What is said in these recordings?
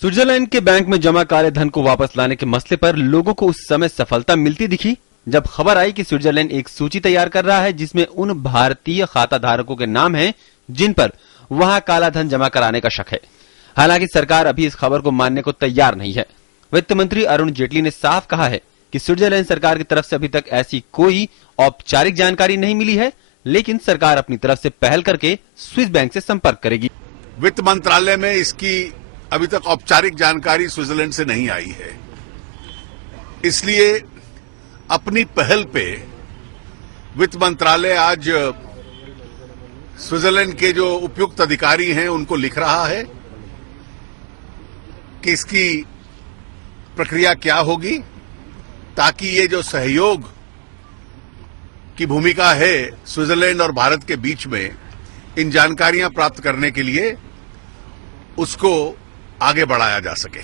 Switzerland के bank में जमा काले धन को वापस लाने के मसले पर लोगों को उस समय सफलता मिलती दिखी जब खबर आई कि स्विट्जरलैंड एक सूची तैयार कर रहा है जिसमें उन भारतीय खाता धारकों के नाम हैं जिन पर वहां काला धन जमा कराने का शक है। हालांकि सरकार अभी इस खबर को मानने को तैयार नहीं है। वित्त मंत्री अरुण जेटली ने साफ कहा है कि स्विट्जरलैंड सरकार की तरफ से अभी तक ऐसी कोई औपचारिक जानकारी नहीं मिली है, लेकिन सरकार अपनी तरफ से पहल करके स्विस बैंक से संपर्क करेगी। वित्त मंत्रालय में इसकी अभी तक औपचारिक जानकारी स्विट्जरलैंड से नहीं आई है, इसलिए अपनी पहल पे वित्त मंत्रालय आज स्विट्जरलैंड के जो उपयुक्त अधिकारी हैं उनको लिख रहा है कि इसकी प्रक्रिया क्या होगी, ताकि ये जो सहयोग की भूमिका है स्विट्जरलैंड और भारत के बीच में इन जानकारियां प्राप्त करने के लिए उसको आगे बढ़ाया जा सके।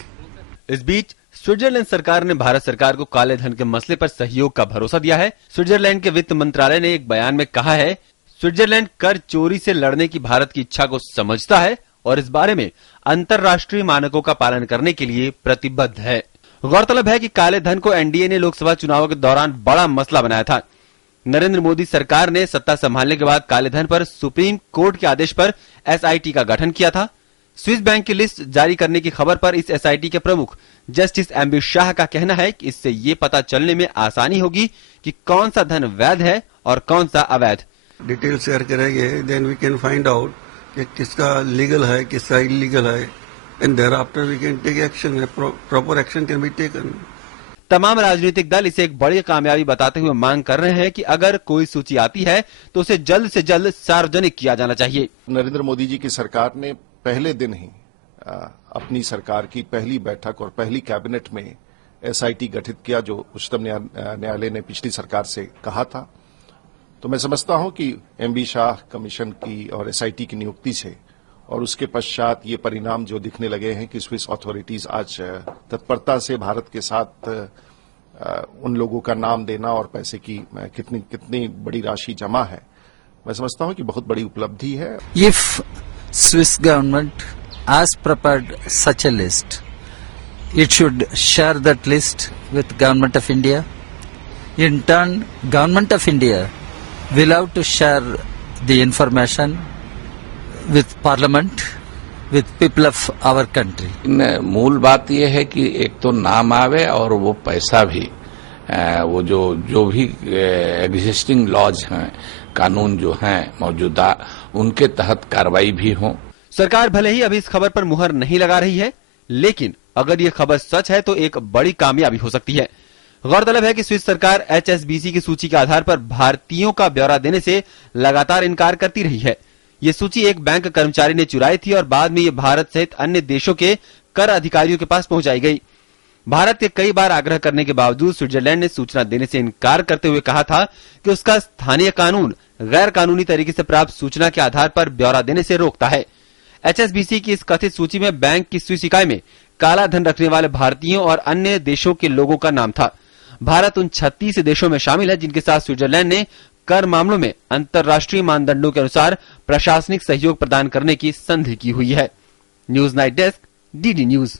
इस बीच स्विट्जरलैंड सरकार ने भारत सरकार को काले धन के मसले पर सहयोग का भरोसा दिया है। स्विट्जरलैंड के वित्त मंत्रालय ने एक बयान में कहा है, स्विट्जरलैंड कर चोरी से लड़ने की भारत की इच्छा को समझता है और इस बारे में अंतर्राष्ट्रीय मानकों का पालन करने के लिए प्रतिबद्ध है। गौरतलब है कि काले धन को एनडीए ने लोकसभा चुनावों के दौरान बड़ा मसला बनाया था। नरेंद्र मोदी सरकार ने सत्ता संभालने के बाद काले धन पर सुप्रीम कोर्ट के आदेश पर एसआईटी का गठन किया था। स्विस बैंक की लिस्ट जारी करने की खबर पर इस एसआईटी के प्रमुख जस्टिस एमबी शाह का कहना है कि इससे ये पता चलने में आसानी होगी कि कौन सा धन वैध है और कौन सा अवैध। डिटेल शेयर करेंगे, then we can find out कि किसका लीगल है, किसका इलीगल है, and thereafter we can take action, proper action can be taken. तमाम राजनीतिक दल इसे एक बड़ी कामयाबी बताते हुए मांग कर रहे हैं कि अगर कोई सूची आती है तो उसे जल्द से जल्द सार्वजनिक किया जाना चाहिए। नरेंद्र मोदी जी की सरकार ने पहले दिन ही अपनी सरकार की पहली बैठक और पहली कैबिनेट में एसआईटी गठित किया, जो उच्चतम न्यायालय ने पिछली सरकार से कहा था। तो मैं समझता हूं कि एमबी शाह कमीशन की और एसआईटी की नियुक्ति से और उसके पश्चात ये परिणाम जो दिखने लगे हैं कि स्विस अथॉरिटीज आज तत्परता से भारत के साथ उन लोगों का नाम देना और पैसे की कितनी बड़ी राशि जमा है, मैं समझता हूं कि बहुत बड़ी उपलब्धि है। If Swiss government has prepared such a list, it should share that list with Government of India. In turn, Government of India will have to share the information with Parliament, with people of our country. मूल बात यह है कि एक तो नाम आवे और वो पैसा भी, वो जो भी एग्जिस्टिंग लॉज हैं, कानून जो हैं मौजूदा, उनके तहत कार्रवाई भी हो। सरकार भले ही अभी इस खबर पर मुहर नहीं लगा रही है, लेकिन अगर ये खबर सच है तो एक बड़ी कामयाबी हो सकती है। गौरतलब है कि स्विस सरकार एचएसबीसी की सूची के आधार पर भारतीयों का ब्यौरा देने से लगातार इनकार करती रही है। ये सूची एक बैंक कर्मचारी ने चुराई थी और बाद में ये भारत सहित अन्य देशों के कर अधिकारियों के पास पहुंचाई गई। भारत के कई बार आग्रह करने के बावजूद स्विट्जरलैंड ने सूचना देने से इनकार करते हुए कहा था कि उसका स्थानीय कानून गैर कानूनी तरीके से प्राप्त सूचना के आधार पर ब्यौरा देने से रोकता है। एचएसबीसी की इस कथित सूची में बैंक की स्विस इकाई में काला धन रखने वाले भारतीयों और अन्य देशों के लोगों का नाम था। भारत उन 36 देशों में शामिल है जिनके साथ स्विट्जरलैंड ने कर मामलों में अंतर्राष्ट्रीय मानदंडों के अनुसार प्रशासनिक सहयोग प्रदान करने की संधि की हुई है। News night desk, DD news.